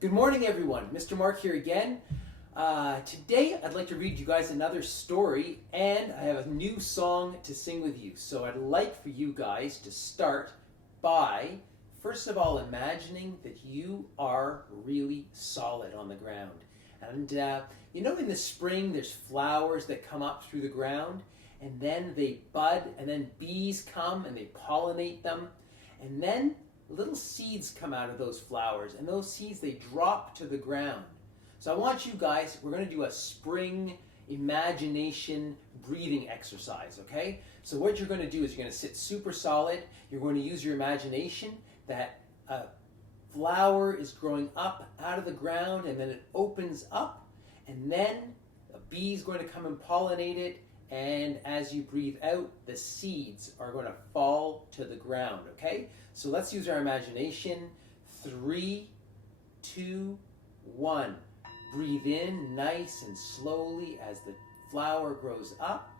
Good morning, everyone. Mr. Mark here again. Today, I'd like to read you guys another story, and I have a new song to sing with you. So I'd like for you guys to start by, first of all, imagining that you are really solid on the ground. And you know, in the spring, there's flowers that come up through the ground, and then they bud, and then bees come and they pollinate them, and then little seeds come out of those flowers, and those seeds, they drop to the ground. So I want you guys, we're going to do a spring imagination breathing exercise, okay? So what you're going to do is you're going to sit super solid. You're going to use your imagination that a flower is growing up out of the ground, and then it opens up, and then a bee is going to come and pollinate it, and as you breathe out, the seeds are going to fall to the ground, okay? So let's use our imagination. 3, 2, 1. Breathe in nice and slowly as the flower grows up,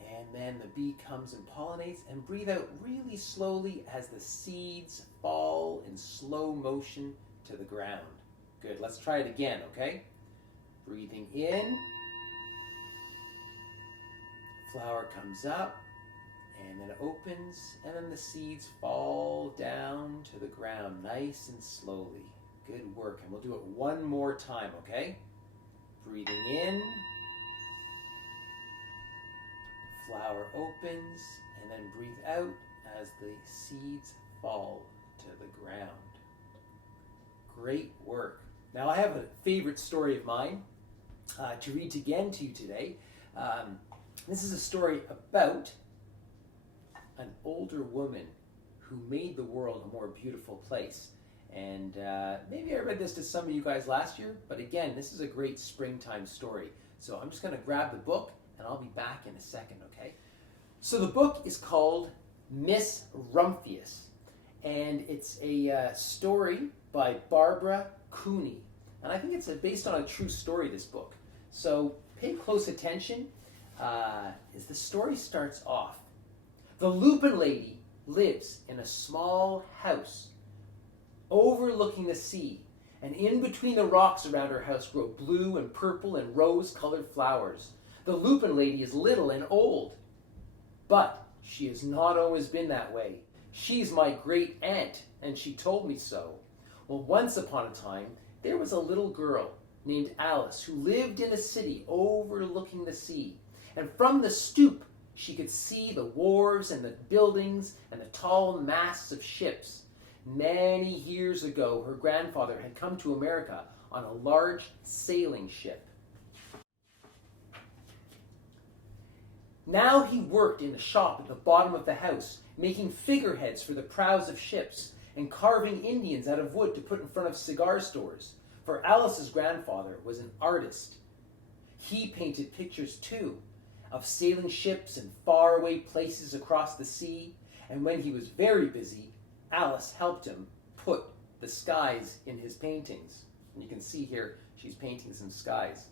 and then the bee comes and pollinates, and breathe out really slowly as the seeds fall in slow motion to the ground. Good, let's try it again, okay? Breathing in. Flower comes up, and then it opens, and then the seeds fall down to the ground nice and slowly. Good work, and we'll do it one more time, okay? Breathing in, flower opens, and then breathe out as the seeds fall to the ground. Great work. Now I have a favorite story of mine to read again to you today. This is a story about an older woman who made the world a more beautiful place. And maybe I read this to some of you guys last year, but again, this is a great springtime story. So I'm just going to grab the book, and I'll be back in a second, okay? So the book is called Miss Rumphius, and it's a story by Barbara Cooney. And I think it's based on a true story, this book. So pay close attention. As the story starts off, the Lupin Lady lives in a small house overlooking the sea, and in between the rocks around her house grow blue and purple and rose-colored flowers. The Lupin Lady is little and old, but she has not always been that way. She's my great aunt, and she told me so. Well, once upon a time, there was a little girl named Alice who lived in a city overlooking the sea. And from the stoop, she could see the wharves and the buildings and the tall masts of ships. Many years ago, her grandfather had come to America on a large sailing ship. Now he worked in the shop at the bottom of the house, making figureheads for the prows of ships and carving Indians out of wood to put in front of cigar stores. For Alice's grandfather was an artist. He painted pictures too, of sailing ships and faraway places across the sea, and when he was very busy, Alice helped him put the skies in his paintings. And you can see here, she's painting some skies.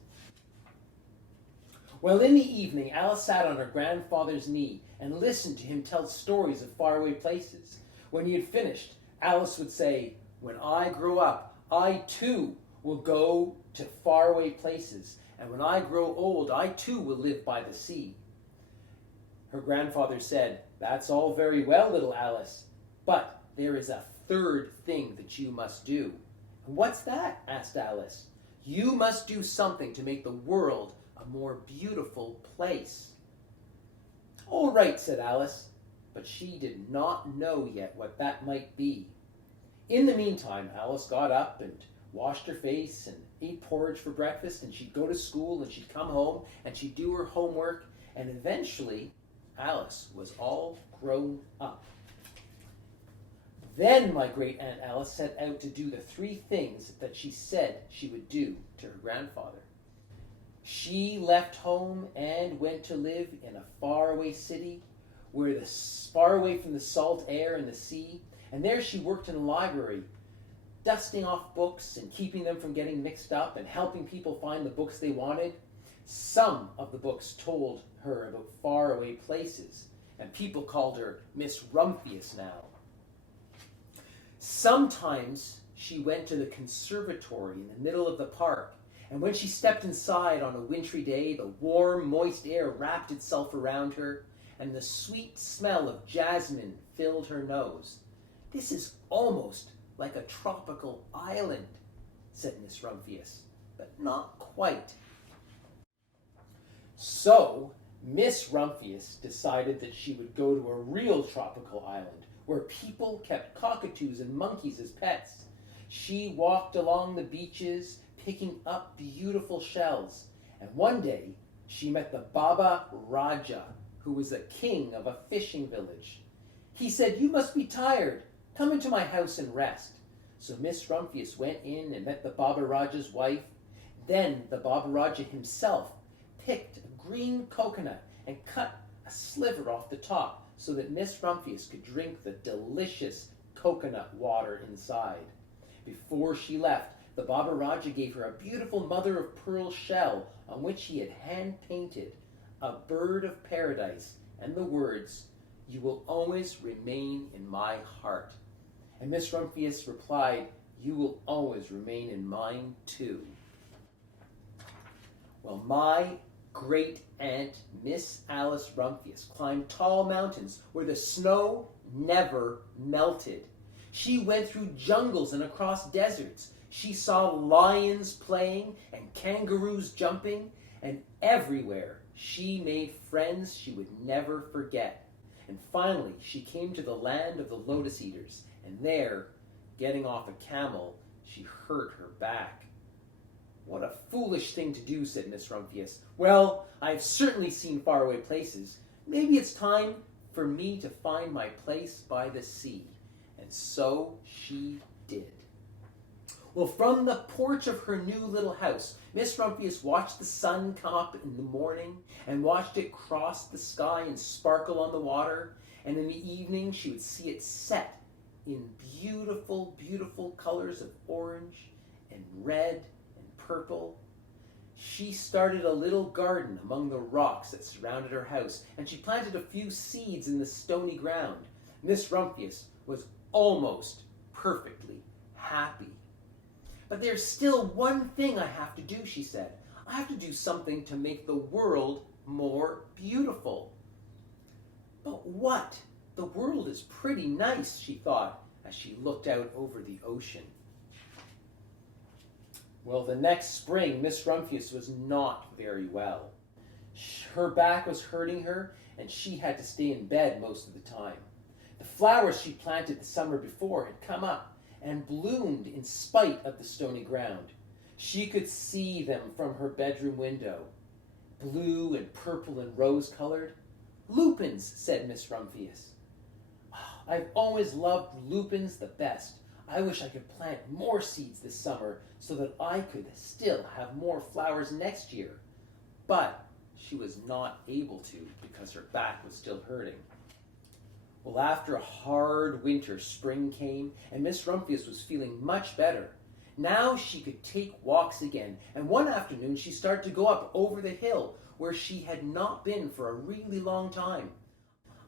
Well, in the evening, Alice sat on her grandfather's knee and listened to him tell stories of faraway places. When he had finished, Alice would say, "When I grow up, I too will go to faraway places. And when I grow old, I too will live by the sea." Her grandfather said, "That's all very well, little Alice, but there is a third thing that you must do." "What's that?" asked Alice. "You must do something to make the world a more beautiful place." "All right," said Alice, but she did not know yet what that might be. In the meantime, Alice got up and washed her face and ate porridge for breakfast, and she'd go to school, and she'd come home, and she'd do her homework, and eventually Alice was all grown up. Then my great aunt Alice set out to do the 3 things that she said she would do to her grandfather. She left home and went to live in a faraway city, far away from the salt air and the sea, and there she worked in a library, dusting off books and keeping them from getting mixed up and helping people find the books they wanted. Some of the books told her about faraway places, and people called her Miss Rumphius now. Sometimes she went to the conservatory in the middle of the park, and when she stepped inside on a wintry day, the warm, moist air wrapped itself around her, and the sweet smell of jasmine filled her nose. "This is almost like a tropical island," said Miss Rumphius, "but not quite." So Miss Rumphius decided that she would go to a real tropical island where people kept cockatoos and monkeys as pets. She walked along the beaches, picking up beautiful shells, and one day she met the Baba Raja, who was a king of a fishing village. He said, "You must be tired. Come into my house and rest." So Miss Rumphius went in and met the Baba Raja's wife. Then the Baba Raja himself picked a green coconut and cut a sliver off the top so that Miss Rumphius could drink the delicious coconut water inside. Before she left, the Baba Raja gave her a beautiful mother-of-pearl shell on which he had hand-painted a bird of paradise and the words, "You will always remain in my heart." And Miss Rumphius replied, "You will always remain in mine too." Well, my great-aunt, Miss Alice Rumphius, climbed tall mountains where the snow never melted. She went through jungles and across deserts. She saw lions playing and kangaroos jumping, and everywhere she made friends she would never forget. And finally, she came to the land of the lotus eaters, and there, getting off a camel, she hurt her back. "What a foolish thing to do," said Miss Rumphius. "Well, I've certainly seen faraway places. Maybe it's time for me to find my place by the sea." And so she did. Well, from the porch of her new little house, Miss Rumphius watched the sun come up in the morning and watched it cross the sky and sparkle on the water. And in the evening, she would see it set in beautiful, beautiful colors of orange and red and purple. She started a little garden among the rocks that surrounded her house, and she planted a few seeds in the stony ground. Miss Rumphius was almost perfectly happy. "But there's still one thing I have to do," she said. "I have to do something to make the world more beautiful." "But what? The world is pretty nice," she thought as she looked out over the ocean. Well, the next spring, Miss Rumphius was not very well. Her back was hurting her, and she had to stay in bed most of the time. The flowers she planted the summer before had come up and bloomed in spite of the stony ground. She could see them from her bedroom window, blue and purple and rose-colored. "Lupins," said Miss Rumphius. "I've always loved lupins the best. I wish I could plant more seeds this summer so that I could still have more flowers next year." But she was not able to because her back was still hurting. Well, after a hard winter, spring came, and Miss Rumphius was feeling much better. Now she could take walks again, and one afternoon she started to go up over the hill where she had not been for a really long time.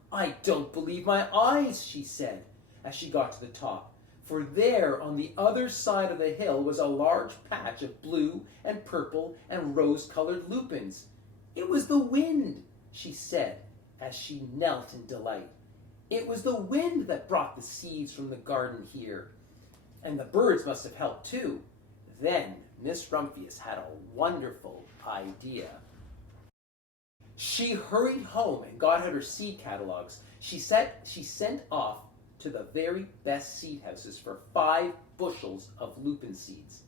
"I don't believe my eyes," she said as she got to the top, for there on the other side of the hill was a large patch of blue and purple and rose-colored lupins. "It was the wind," she said as she knelt in delight. "It was the wind that brought the seeds from the garden here. And the birds must have helped too." Then Miss Rumphius had a wonderful idea. She hurried home and got out her seed catalogs. She sent off to the very best seed houses for 5 bushels of lupin seeds.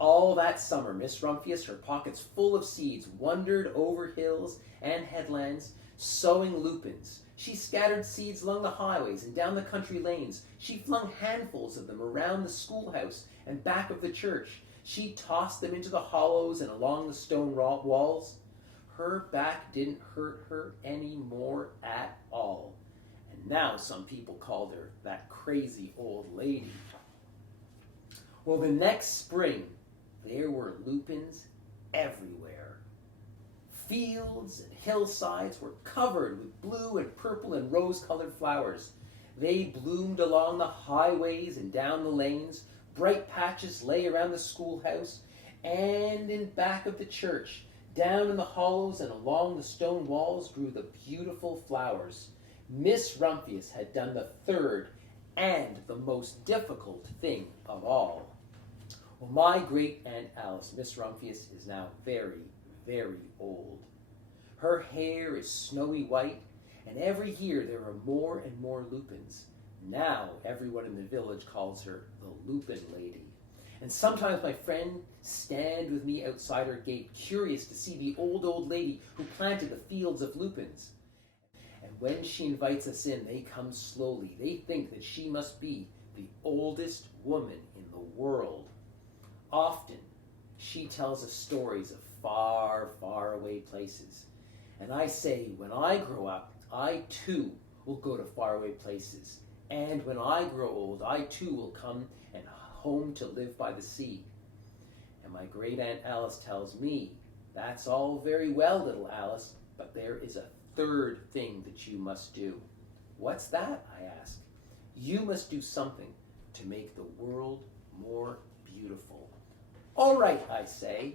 All that summer, Miss Rumphius, her pockets full of seeds, wandered over hills and headlands, sowing lupins. She scattered seeds along the highways and down the country lanes. She flung handfuls of them around the schoolhouse and back of the church. She tossed them into the hollows and along the stone walls. Her back didn't hurt her anymore at all. And now some people called her that crazy old lady. Well, the next spring, there were lupins everywhere. Fields and hillsides were covered with blue and purple and rose-colored flowers. They bloomed along the highways and down the lanes, Bright patches lay around the schoolhouse and in back of the church. Down in the hollows and along the stone walls grew the beautiful flowers. Miss Rumphius had done the third and the most difficult thing of all. Well, my great Aunt Alice, Miss Rumphius, is now very, very old. Her hair is snowy white, and every year there are more and more lupins. Now everyone in the village calls her the Lupin Lady. And sometimes my friends stand with me outside her gate, curious to see the old lady who planted the fields of lupins. And when she invites us in, they come slowly. They think that she must be the oldest woman in the world. Often, she tells us stories of far, far away places. And I say, when I grow up, I too will go to faraway places. And when I grow old, I too will come and home to live by the sea. And my great Aunt Alice tells me, that's all very well, little Alice, but there is a third thing that you must do. What's that? I ask. You must do something to make the world more beautiful. All right, I say,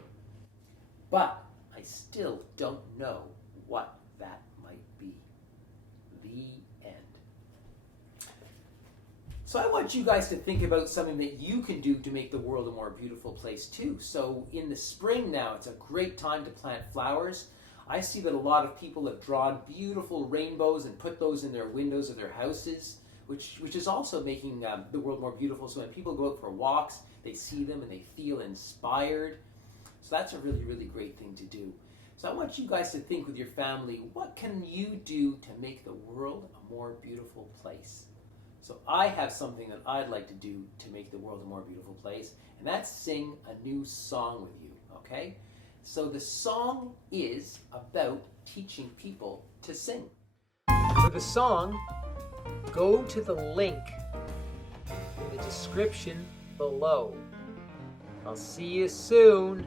but I still don't know what that might be. The end. So I want you guys to think about something that you can do to make the world a more beautiful place too. So in the spring now, it's a great time to plant flowers. I see that a lot of people have drawn beautiful rainbows and put those in their windows of their houses, which is also making the world more beautiful. So when people go out for walks, they see them and they feel inspired. So that's a really, really great thing to do. So I want you guys to think with your family, what can you do to make the world a more beautiful place? So I have something that I'd like to do to make the world a more beautiful place, and that's sing a new song with you, okay? So the song is about teaching people to sing. For the song, go to the link in the description below. I'll see you soon.